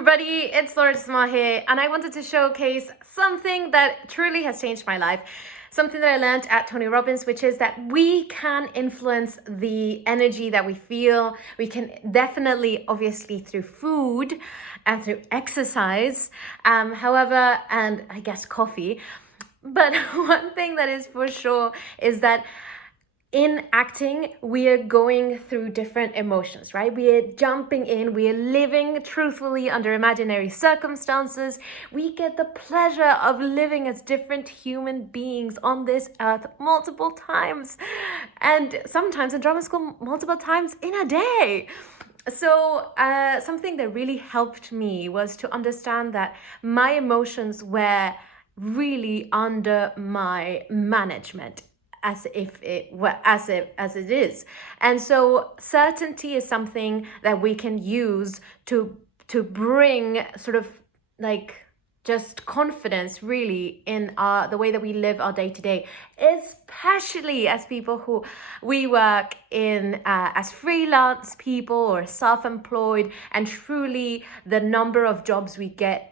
everybody, it's Laura Sma here, and I wanted to showcase something that truly has changed my life. Something that I learned at Tony Robbins, which is that we can influence the energy that we feel. We can definitely, obviously, through food and through exercise, however, and I guess coffee. But one thing that is for sure is that in acting, we are going through different emotions, right? We are jumping in, we are living truthfully under imaginary circumstances. We get the pleasure of living as different human beings on this earth multiple times. And sometimes in drama school, multiple times in a day. So something that really helped me was to understand that my emotions were really under my management as it is. And so certainty is something that we can use to bring sort of like just confidence really in the way that we live our day to day, especially as people who we work in as freelance people or self-employed, and truly the number of jobs we get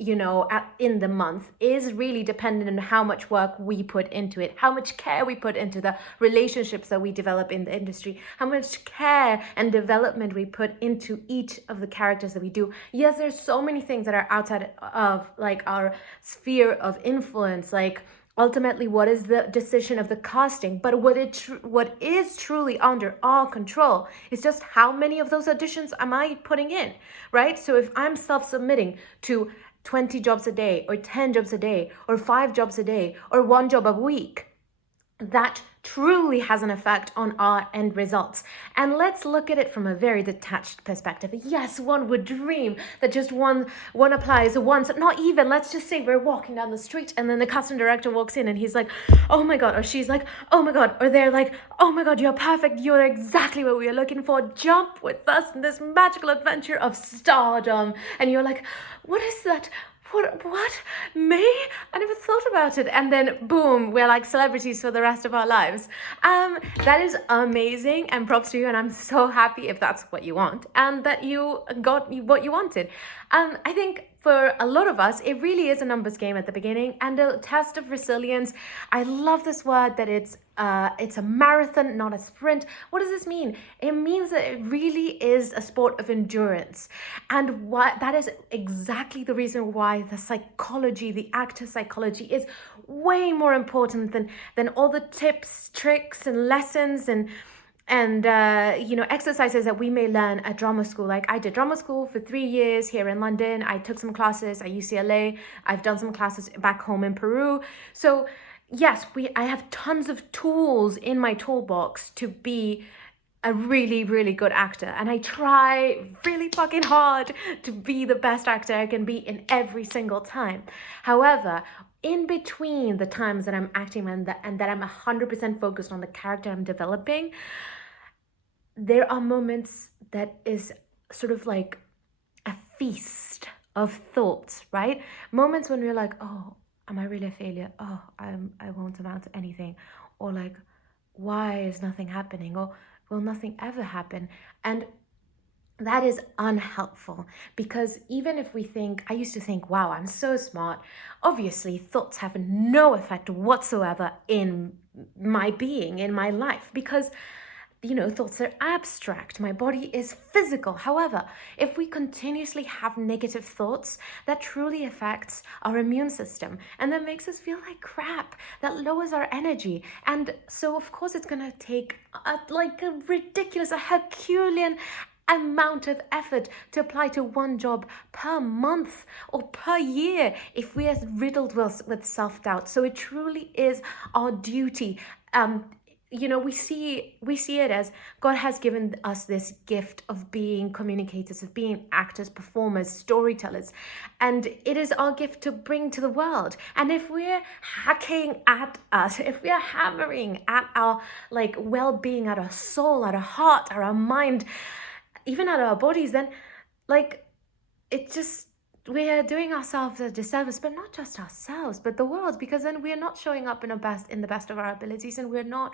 in the month is really dependent on how much work we put into it, how much care we put into the relationships that we develop in the industry, how much care and development we put into each of the characters that we do. Yes, there's so many things that are outside of like our sphere of influence, like ultimately what is the decision of the casting, but what is truly under our control is just how many of those auditions am I putting in, right? So if I'm self-submitting to 20 jobs a day or 10 jobs a day or 5 jobs a day or 1 job a week, that truly has an effect on our end results. And let's look at it from a very detached perspective. Yes, one would dream that just one applies once, not even, let's just say we're walking down the street and then the casting director walks in and he's like, oh my God, or she's like, oh my God, or they're like, oh my God, you're perfect, you're exactly what we are looking for, jump with us in this magical adventure of stardom. And you're like, what is that? What? Me? I never thought about it. And then boom, we're like celebrities for the rest of our lives. That is amazing, and props to you. And I'm so happy if that's what you want and that you got what you wanted. I think for a lot of us, it really is a numbers game at the beginning and a test of resilience. I love this word that it's a marathon, not a sprint. What does this mean? It means that it really is a sport of endurance. And that is exactly the reason why the psychology, the actor psychology, is way more important than all the tips, tricks, and lessons and exercises that we may learn at drama school. Like I did drama school for 3 years here in London. I took some classes at UCLA. I've done some classes back home in Peru. So yes, I have tons of tools in my toolbox to be a really, really good actor. And I try really fucking hard to be the best actor I can be in every single time. However, in between the times that I'm acting and that I'm 100% focused on the character I'm developing, there are moments that is sort of like a feast of thoughts, right? Moments when we're like, oh, am I really a failure? Oh, I won't amount to anything. Or like, why is nothing happening? Or will nothing ever happen? And that is unhelpful, because even if we think, I used to think, wow, I'm so smart. Obviously, thoughts have no effect whatsoever in my being, in my life, because thoughts are abstract. My body is physical. However, if we continuously have negative thoughts, that truly affects our immune system, and that makes us feel like crap. That lowers our energy. And so, of course, it's going to take a Herculean amount of effort to apply to 1 job per month or per year if we are riddled with self-doubt. So it truly is our duty. We see it as God has given us this gift of being communicators, of being actors, performers, storytellers, and it is our gift to bring to the world. And if we're hacking at us, if we are hammering at our well-being, at our soul, at our heart, at our mind, even at our bodies, then it just we're doing ourselves a disservice, but not just ourselves, but the world, because then we're not showing up in the best of our abilities, and we're not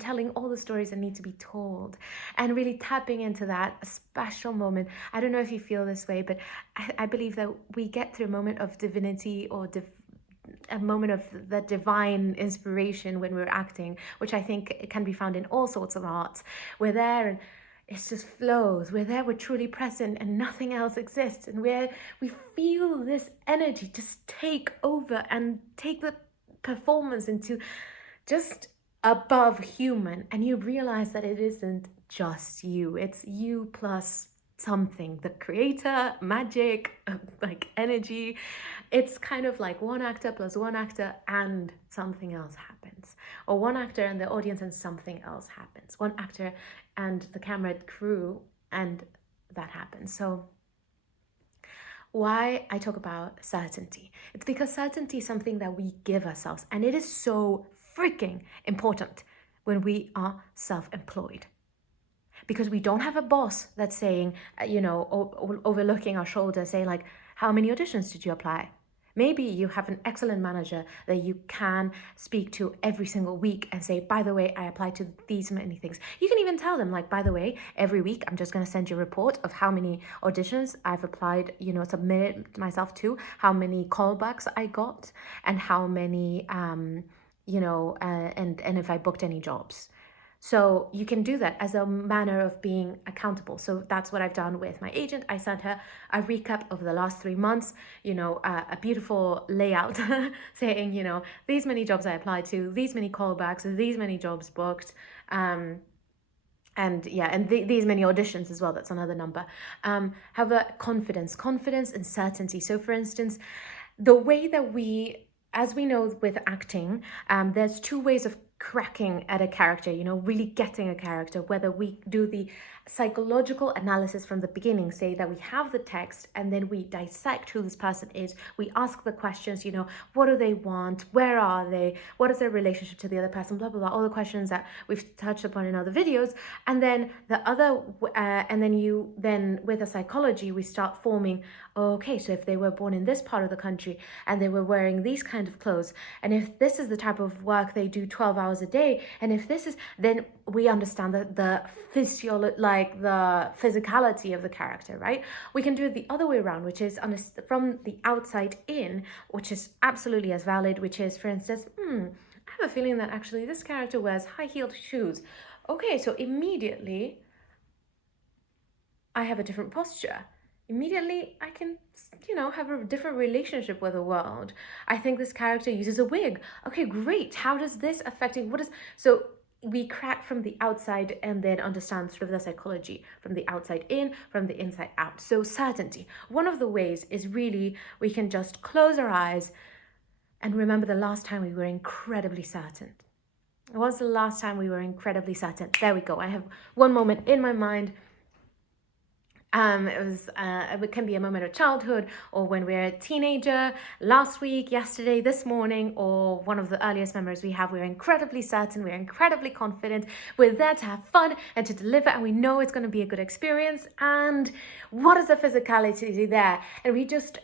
telling all the stories that need to be told, and really tapping into that special moment. I don't know if you feel this way, but I believe that we get through a moment of divinity or a moment of the divine inspiration when we're acting, which I think can be found in all sorts of arts. We're there and it just flows. We're there, we're truly present, and nothing else exists. And we feel this energy just take over and take the performance into just above human. And you realize that it isn't just you, it's you plus something, the creator, magic, like energy. It's kind of like one actor plus one actor and something else happens, or one actor and the audience and something else happens, one actor and the camera crew and that happens. So why I talk about certainty, it's because certainty is something that we give ourselves, and it is so freaking important when we are self-employed, because we don't have a boss that's saying, overlooking our shoulder, saying like, how many auditions did you apply? Maybe you have an excellent manager that you can speak to every single week and say, by the way, I applied to these many things. You can even tell them, like, by the way, every week I'm just going to send you a report of how many auditions I've applied, submitted myself to, how many callbacks I got, and how many, and if I booked any jobs. So you can do that as a manner of being accountable. So that's what I've done with my agent. I sent her a recap of the last 3 months, a beautiful layout saying, these many jobs I applied to, these many callbacks, these many jobs booked, these many auditions as well. That's another number. However, confidence and certainty. So for instance, the way that as we know with acting, there's 2 ways of cracking at a character, really getting a character, whether we do the psychological analysis from the beginning, say that we have the text and then we dissect who this person is. We ask the questions, what do they want? Where are they? What is their relationship to the other person? Blah, blah, blah. All the questions that we've touched upon in other videos. And then then with the psychology, we start forming, okay, so if they were born in this part of the country and they were wearing these kind of clothes, and if this is the type of work they do 12 hours a day, and if this is, then we understand the physicality of the character, right? We can do it the other way around, which is from the outside in, which is absolutely as valid, which is, for instance, I have a feeling that actually this character wears high-heeled shoes. Okay, so immediately I have a different posture. Immediately I can, have a different relationship with the world. I think this character uses a wig. Okay, great. How does this affect it? So we crack from the outside and then understand sort of the psychology from the outside in, from the inside out. So certainty. One of the ways is really we can just close our eyes and remember the last time we were incredibly certain. What was the last time we were incredibly certain? There we go. I have one moment in my mind. It can be a moment of childhood, or when we're a teenager, last week, yesterday, this morning, or one of the earliest memories we have. We're incredibly certain, we're incredibly confident, we're there to have fun and to deliver, and we know it's going to be a good experience. And what is the physicality there? And we just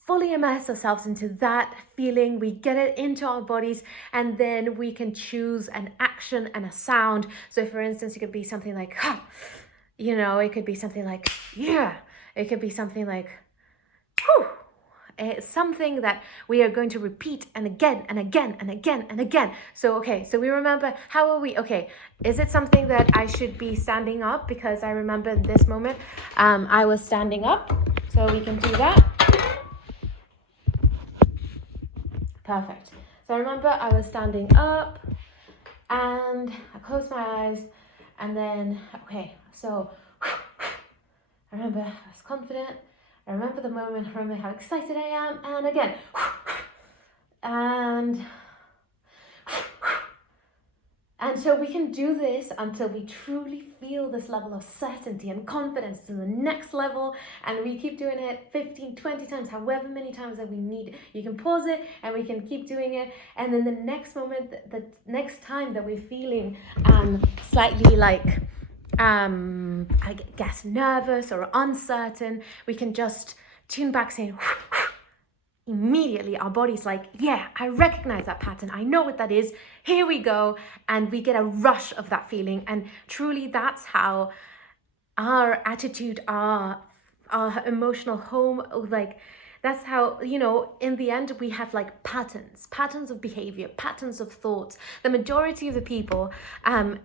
fully immerse ourselves into that feeling. We get it into our bodies, and then we can choose an action and a sound. So for instance, it could be something like, it could be something like, yeah. It could be something like, whew. It's something that we are going to repeat and again and again and again and again. So, okay, so we remember, how are we? Okay, is it something that I should be standing up? Because I remember in this moment, I was standing up. So we can do that. Perfect. So I remember I was standing up and I closed my eyes, and then, okay, so I remember I was confident. I remember the moment. I remember how excited I am. And again, and so we can do this until we truly feel this level of certainty and confidence to the next level. And we keep doing it 15, 20 times, however many times that we need. You can pause it and we can keep doing it. And then the next moment, the next time that we're feeling slightly like, I guess, nervous or uncertain, we can just tune back saying, immediately our body's like, yeah, I recognize that pattern. I know what that is. Here we go. And we get a rush of that feeling. And truly, that's how our attitude, our emotional home, like, that's how, in the end, we have like patterns of behavior, patterns of thoughts. The majority of the people,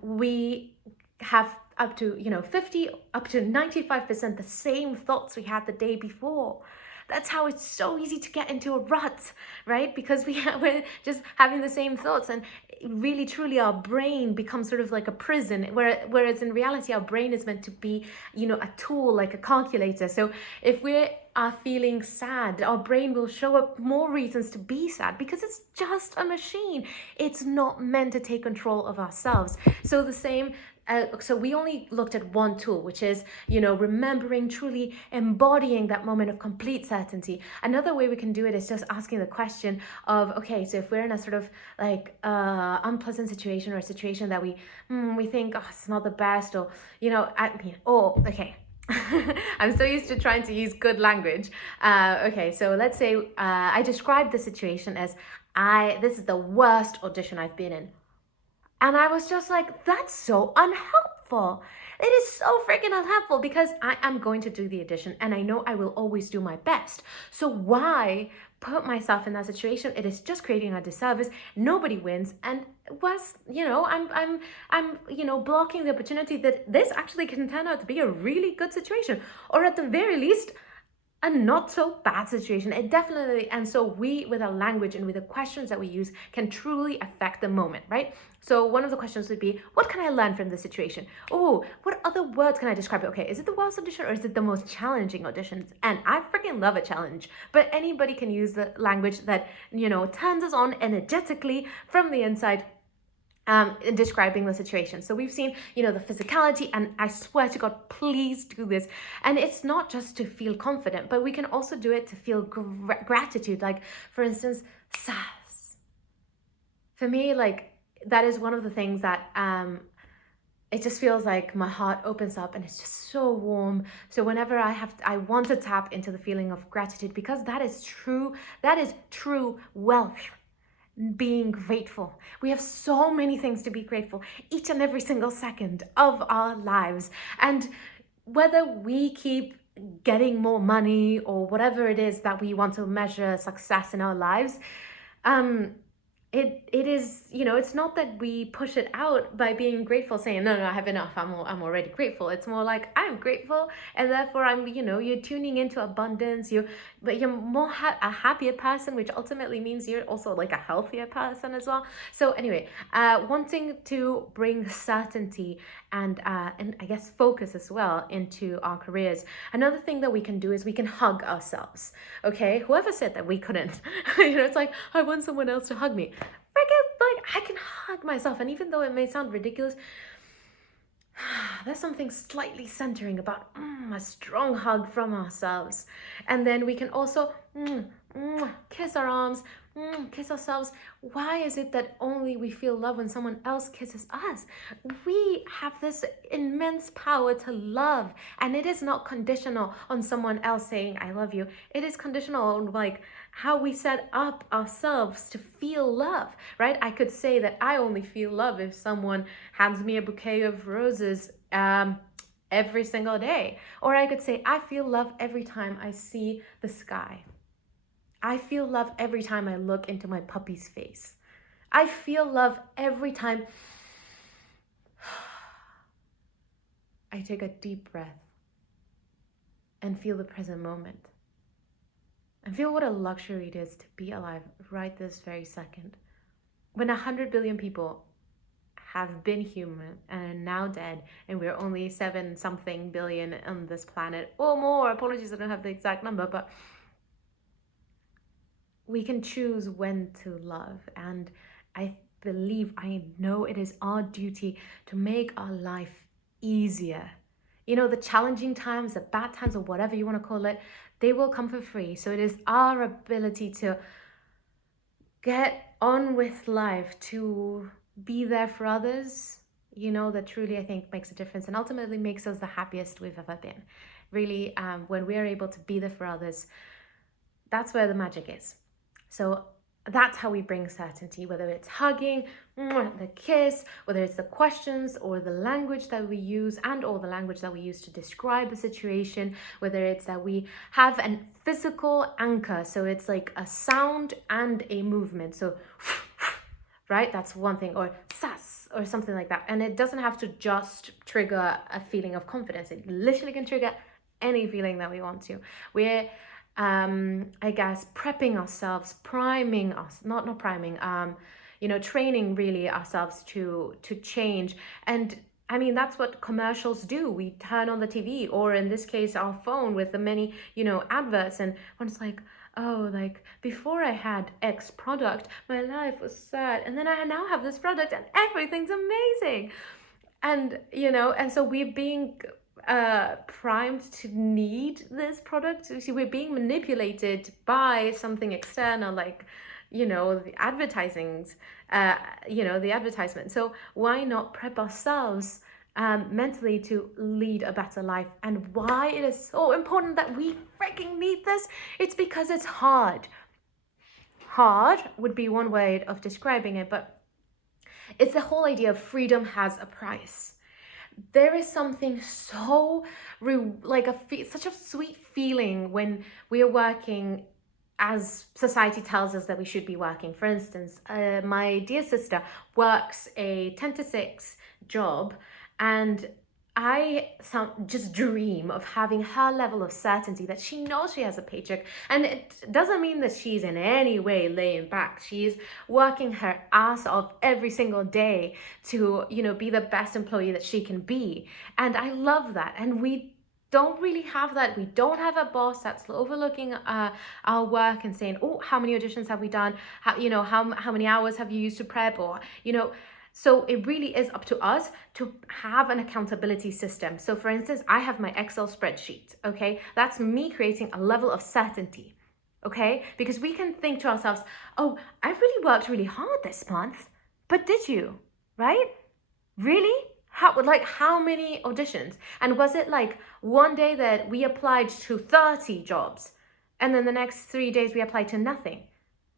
we have up to 50 up to 95% the same thoughts we had the day before. That's how it's so easy to get into a rut, right? Because we're just having the same thoughts, and really truly our brain becomes sort of like a prison, whereas in reality our brain is meant to be a tool, like a calculator. So if we are feeling sad, our brain will show up more reasons to be sad, because it's just a machine. It's not meant to take control of ourselves. So the same. So we only looked at one tool, which is, remembering, truly embodying that moment of complete certainty. Another way we can do it is just asking the question of, okay, so if we're in a sort of like unpleasant situation, or a situation that we think, oh, it's not the best, or, okay. I'm so used to trying to use good language. Okay, so let's say I described the situation as, this is the worst audition I've been in. And I was just like, that's so unhelpful. It is so freaking unhelpful, because I am going to do the audition and I know I will always do my best. So why put myself in that situation? It is just creating a disservice. Nobody wins. And I'm blocking the opportunity that this actually can turn out to be a really good situation, or at the very least, a not so bad situation. It definitely, and so we, with our language and with the questions that we use, can truly affect the moment, right? So one of the questions would be, what can I learn from this situation? Oh, what other words can I describe it? Okay, is it the worst audition, or is it the most challenging auditions? And I freaking love a challenge, but anybody can use the language that, turns us on energetically from the inside, in describing the situation. So we've seen, the physicality, and I swear to God, please do this. And it's not just to feel confident, but we can also do it to feel gratitude. Like, for instance, SAS. For me, like, that is one of the things that it just feels like my heart opens up and it's just so warm. So whenever I want to tap into the feeling of gratitude, because that is true wealth. Being grateful. We have so many things to be grateful each and every single second of our lives. And whether we keep getting more money, or whatever it is that we want to measure success in our lives, it is, it's not that we push it out by being grateful, saying, no, I have enough, I'm already grateful. It's more like, I'm grateful, and therefore I'm, you're tuning into abundance, but you're more a happier person, which ultimately means you're also like a healthier person as well. So anyway, wanting to bring certainty and I guess focus as well into our careers. Another thing that we can do is we can hug ourselves. Okay, whoever said that we couldn't? It's like, I want someone else to hug me. Freaking, like, I can hug myself, and even though it may sound ridiculous, there's something slightly centering about a strong hug from ourselves. And then we can also kiss our arms, kiss ourselves. Why is it that only we feel love when someone else kisses us? We have this immense power to love, and it is not conditional on someone else saying I love you. It is conditional on like how we set up ourselves to feel love, right? I could say that I only feel love if someone hands me a bouquet of roses every single day. Or I could say I feel love every time I see the sky. I feel love every time I look into my puppy's face. I feel love every time I take a deep breath and feel the present moment. And feel what a luxury it is to be alive right this very second. When 100 billion people have been human and are now dead, and we're only 7-something billion on this planet, or more. Apologies, I don't have the exact number, but we can choose when to love. And I know it is our duty to make our life easier. The challenging times, the bad times, or whatever you want to call it, they will come for free. So it is our ability to get on with life, to be there for others, that truly, I think, makes a difference and ultimately makes us the happiest we've ever been. really, when we're able to be there for others, that's where the magic is. So that's how we bring certainty, whether it's hugging, the kiss, whether it's the questions or the language that we use and or the language that we use to describe a situation, whether it's that we have a physical anchor, so it's like a sound and a movement. So right, that's one thing, or sass or something like that. And it doesn't have to just trigger a feeling of confidence. It literally can trigger any feeling that we want to. We're I guess prepping ourselves, priming us, not priming, training really ourselves to change. And I mean, that's what commercials do. We turn on the TV, or in this case, our phone with the many, adverts, and one's like, oh, like before I had X product, my life was sad, and then I now have this product and everything's amazing. And, and so we're being primed to need this product. You see, we're being manipulated by something external, like the advertisings, the advertisement. So why not prep ourselves mentally to lead a better life? And why it is so important that we freaking need this, it's because it's hard. Hard would be one way of describing it, but it's the whole idea of freedom has a price. There is something so such a sweet feeling when we are working as society tells us that we should be working. For instance, my dear sister works a 10 to 6 job, and I just dream of having her level of certainty that she knows she has a paycheck. And it doesn't mean that she's in any way laying back. She's working her ass off every single day to, be the best employee that she can be. And I love that. And we don't really have that. We don't have a boss that's overlooking our work and saying, oh, how many auditions have we done? How many hours have you used to prep? Or, so it really is up to us to have an accountability system. So for instance, I have my Excel spreadsheet, okay? That's me creating a level of certainty, okay? Because we can think to ourselves, oh, I really worked really hard this month, but did you, right? Really? How many auditions? And was it like one day that we applied to 30 jobs and then the next 3 days we applied to nothing?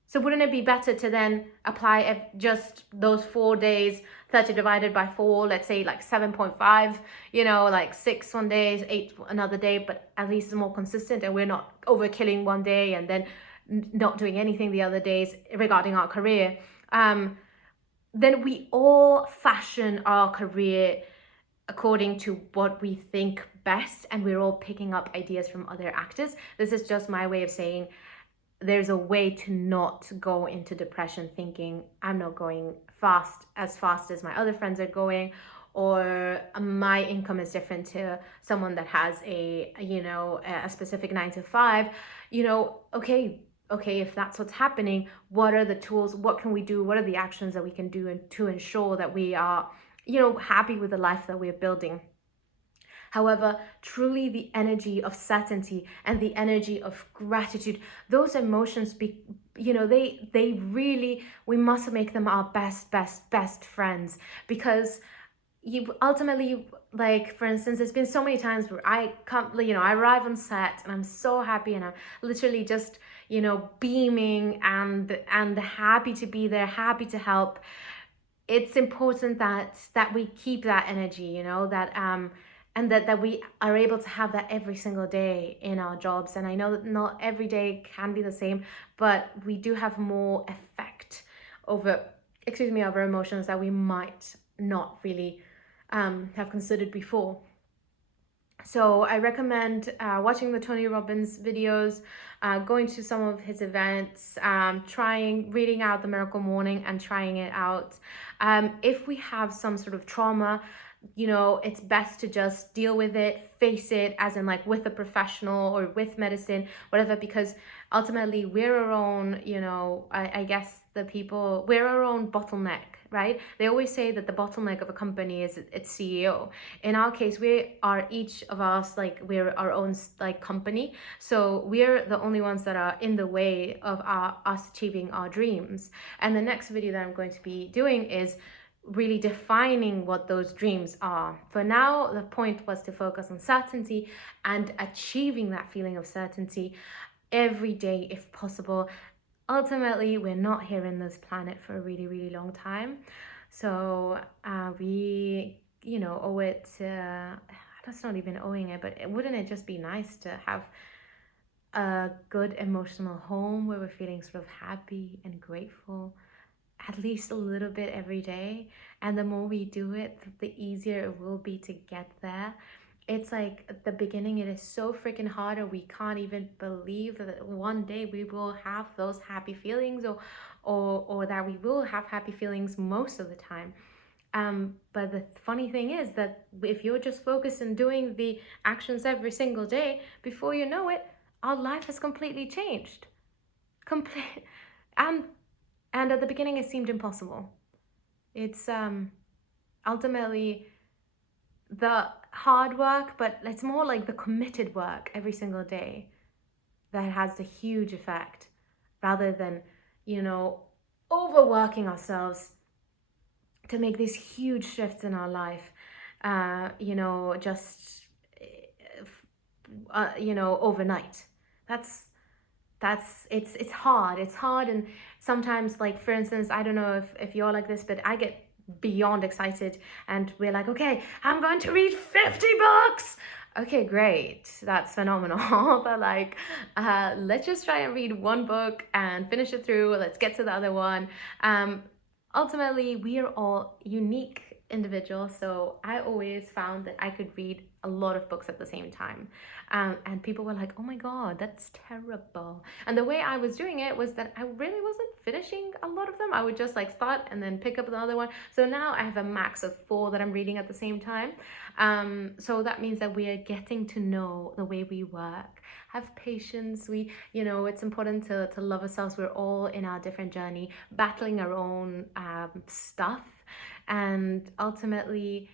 So wouldn't it be better to then apply just those 4 days, 30 divided by 4, let's say like 7.5, like 6 one day, 8 another day, but at least it's more consistent and we're not overkilling one day and then not doing anything the other days regarding our career. Then we all fashion our career according to what we think best, and we're all picking up ideas from other actors. This is just my way of saying there's a way to not go into depression thinking I'm not going as fast as my other friends are going, or my income is different to someone that has a specific 9 to 5. Okay, if that's what's happening, what are the tools? What can we do? What are the actions that we can do to ensure that we are, happy with the life that we're building? However, truly the energy of certainty and the energy of gratitude, those emotions, they really, we must make them our best friends, because you ultimately, like, for instance, there's been so many times where I arrive on set and I'm so happy and I'm literally just, beaming and happy to be there, happy to help. It's important that we keep that energy, and that we are able to have that every single day in our jobs. And I know that not every day can be the same, but we do have more effect over emotions that we might not really have considered before. So I recommend watching the Tony Robbins videos, going to some of his events, reading out The Miracle Morning and trying it out. If we have some sort of trauma, it's best to just deal with it, face it, as in like with a professional or with medicine, whatever, because ultimately we're our own, I guess we're our own bottleneck, right? They always say that the bottleneck of a company is its CEO. In our case, we are each of us, we're our own company. So we're the only ones that are in the way of us achieving our dreams. And the next video that I'm going to be doing is really defining what those dreams are. For now, the point was to focus on certainty and achieving that feeling of certainty every day if possible. Ultimately, we're not here in this planet for a really, really long time. So we, owe it to, that's not even owing it, but wouldn't it just be nice to have a good emotional home where we're feeling sort of happy and grateful at least a little bit every day? And the more we do it, the easier it will be to get there. It's like at the beginning, it is so freaking hard, or we can't even believe that one day we will have those happy feelings, or that we will have happy feelings most of the time. But the funny thing is that if you're just focused on doing the actions every single day, before you know it, our life has completely changed. Complete. And and at the beginning, it seemed impossible. It's ultimately the hard work, but it's more like the committed work every single day that has a huge effect, rather than, overworking ourselves to make these huge shifts in our life. Just overnight. It's hard. It's hard. And sometimes, like, for instance, I don't know if you're like this, but I get beyond excited and we're like, okay, I'm going to read 50 books. Okay, great, that's phenomenal. But like, let's just try and read one book and finish it through. Let's get to the other one. Ultimately, we are all unique individuals, so I always found that I could read a lot of books at the same time. And people were like, oh my god, that's terrible. And the way I was doing it was that I really wasn't finishing a lot of them. I would just like start and then pick up another one. So now I have a max of 4 that I'm reading at the same time. So that means that we are getting to know the way we work. Have patience. It's important to love ourselves. We're all in our different journey, battling our own stuff. And ultimately,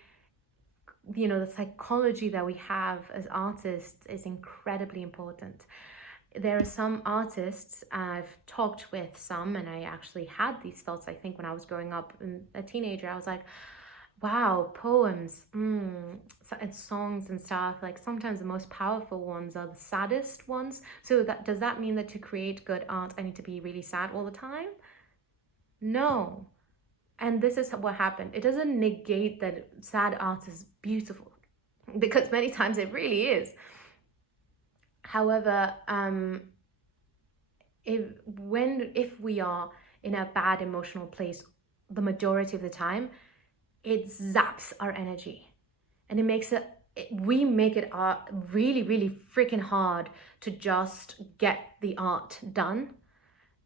the psychology that we have as artists is incredibly important. There are some artists, I've talked with some, and I actually had these thoughts, I think, when I was growing up and a teenager. I was like, wow, poems, and songs and stuff, like sometimes the most powerful ones are the saddest ones. So does that mean that to create good art, I need to be really sad all the time? No. And this is what happened. It doesn't negate that sad art is beautiful, because many times it really is. However, if we are in a bad emotional place, the majority of the time, it zaps our energy, and we make it really, really freaking hard to just get the art done.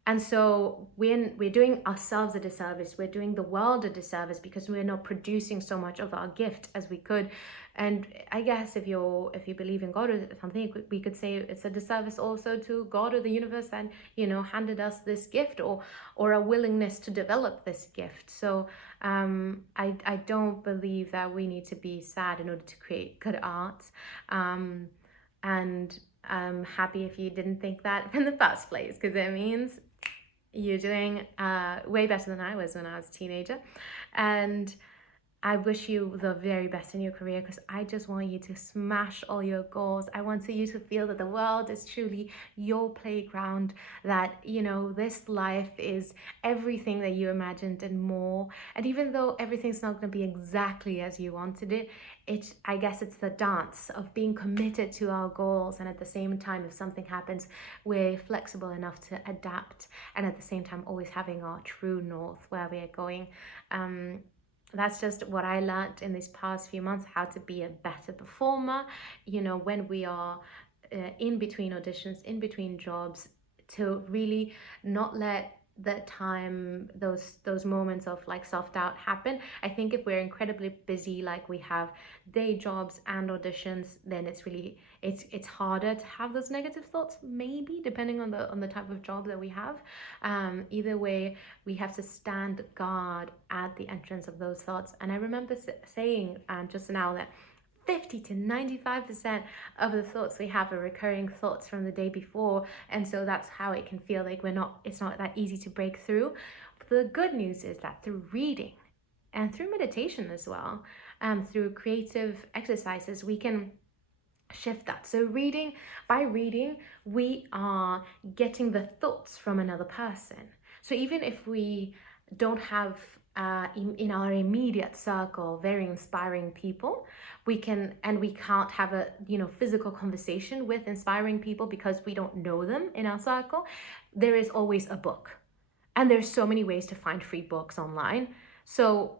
And so we're doing ourselves a disservice. We're doing the world a disservice because we're not producing so much of our gift as we could. And I guess if you believe in God or something, we could say it's a disservice also to God or the universe that handed us this gift, or a willingness to develop this gift. So I don't believe that we need to be sad in order to create good art. And I'm happy if you didn't think that in the first place, because it means you're doing way better than I was when I was a teenager. And I wish you the very best in your career, because I just want you to smash all your goals. I want you to feel that the world is truly your playground, that, this life is everything that you imagined and more. And even though everything's not going to be exactly as you wanted it, I guess it's the dance of being committed to our goals, and at the same time, if something happens, we're flexible enough to adapt, and at the same time always having our true north where we're going. That's just what I learned in these past few months, how to be a better performer, when we are in between auditions, in between jobs, to really not let those moments of like self-doubt happen. I think if we're incredibly busy, like we have day jobs and auditions, then it's harder to have those negative thoughts, maybe depending on the type of job that we have. Either way, we have to stand guard at the entrance of those thoughts. And I remember saying just now that 50 to 95% of the thoughts we have are recurring thoughts from the day before. And so that's how it can feel like it's not that easy to break through. But the good news is that through reading and through meditation as well, through creative exercises, we can shift that. So by reading, we are getting the thoughts from another person. So even if we don't have in our immediate circle very inspiring people, we can't have a physical conversation with inspiring people because we don't know them in our circle, there is always a book. And there's so many ways to find free books online. So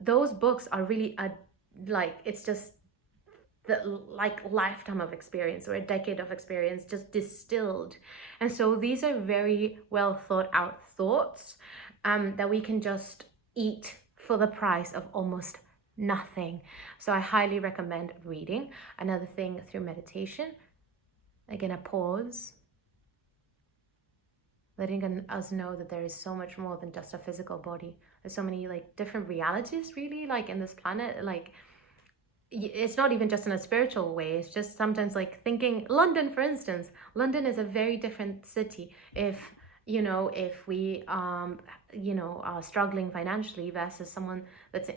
those books are really it's just the lifetime of experience or a decade of experience just distilled. And so these are very well thought out thoughts that we can just eat for the price of almost nothing. So I highly recommend reading. Another thing, through meditation, again, a pause, letting us know that there is so much more than just a physical body. There's so many different realities really in this planet. It's not even just in a spiritual way. It's just sometimes thinking London, for instance. London is a very different city if we are struggling financially versus someone that's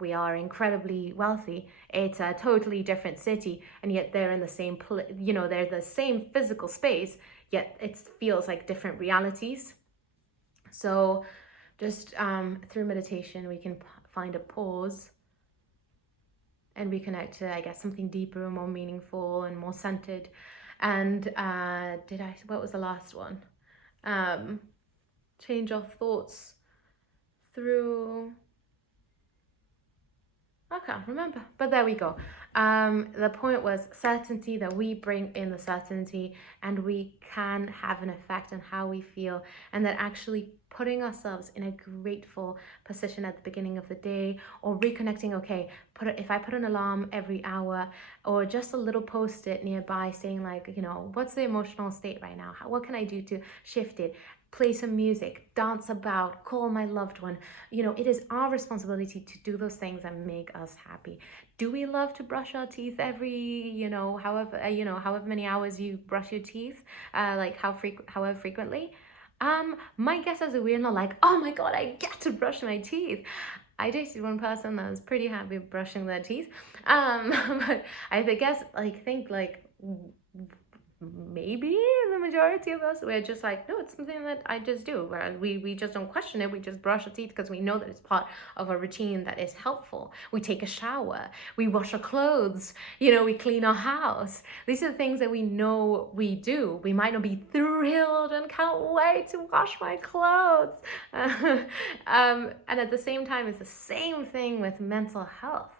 we are incredibly wealthy. It's a totally different city, and yet they're in the same they're the same physical space, yet it feels like different realities. So just through meditation, we can find a pause and reconnect to, I guess, something deeper, more meaningful, and more centered. And what was the last one? Change our thoughts through, I can't remember, but there we go. The point was certainty, that we bring in the certainty and we can have an effect on how we feel, and that actually putting ourselves in a grateful position at the beginning of the day, or reconnecting, okay, if I put an alarm every hour, or just a little post-it nearby saying what's the emotional state right now? What can I do to shift it? Play some music, dance about, call my loved one. It is our responsibility to do those things that make us happy. Do we love to brush our teeth every, however many hours you brush your teeth, however frequently? My guess is that we're not oh my God, I get to brush my teeth. I dated one person that was pretty happy brushing their teeth. But I guess maybe the majority of us, we're just no, it's something that I just do, where we just don't question it. We just brush our teeth because we know that it's part of a routine that is helpful. We take a shower, we wash our clothes, we clean our house. These are the things that we know we do. We might not be thrilled and can't wait to wash my clothes. And at the same time, it's the same thing with mental health.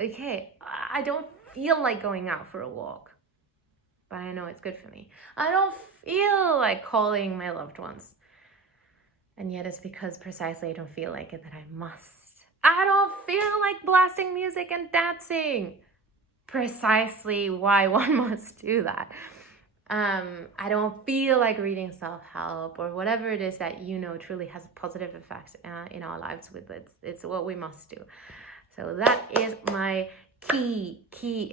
Okay, I don't feel like going out for a walk, but I know it's good for me. I don't feel like calling my loved ones, and yet it's because precisely I don't feel like it that I must. I don't feel like blasting music and dancing, precisely why one must do that. I don't feel like reading self-help or whatever it is that truly has a positive effect in our lives with it. It's what we must do. So that is my key.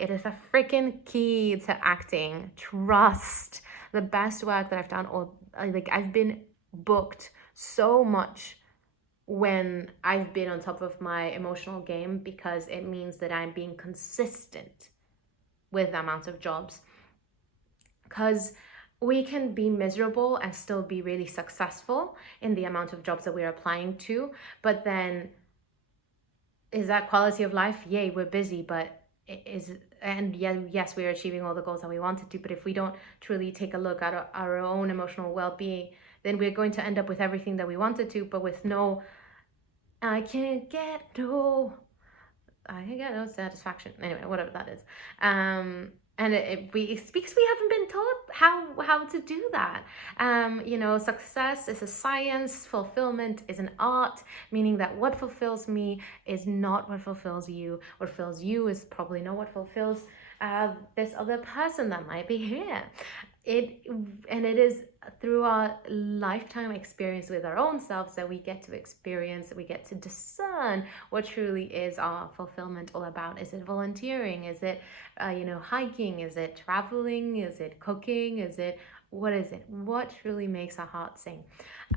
It is a freaking key to acting. Trust. The best work that I've done, or I've been booked so much when I've been on top of my emotional game, because it means that I'm being consistent with the amount of jobs. Because we can be miserable and still be really successful in the amount of jobs that we're applying to, but then is that quality of life? Yay, we're busy, but yes, we're achieving all the goals that we wanted to, but if we don't truly take a look at our own emotional well-being, then we're going to end up with everything that we wanted to, but with no satisfaction. Anyway, whatever that is. And it's because we haven't been taught how to do that. Success is a science, fulfillment is an art, meaning that what fulfills me is not what fulfills you. What fulfills you is probably not what fulfills this other person that might be here. It is through our lifetime experience with our own selves that we get to discern what truly is our fulfillment all about. Is it volunteering? Is it hiking? Is it traveling? Is it cooking? What is it? What truly makes our heart sing?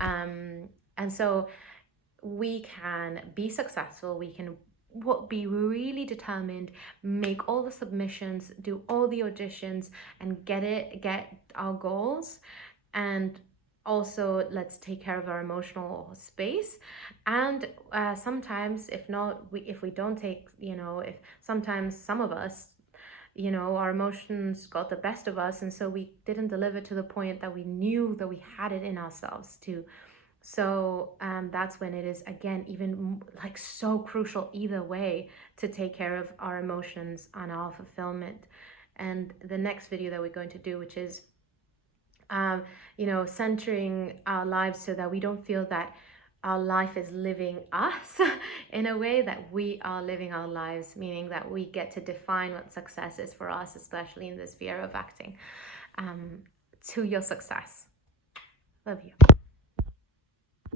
And so we can be successful, we can be really determined, make all the submissions, do all the auditions, and get our goals. And also, let's take care of our emotional space. And sometimes, if we don't take, if sometimes some of us, our emotions got the best of us, and so we didn't deliver to the point that we knew that we had it in ourselves to. So that's when it is, again, even like so crucial either way to take care of our emotions and our fulfillment. And the next video that we're going to do, which is centering our lives so that we don't feel that our life is living us in a way, that we are living our lives, meaning that we get to define what success is for us, especially in the sphere of acting, to your success. Love you.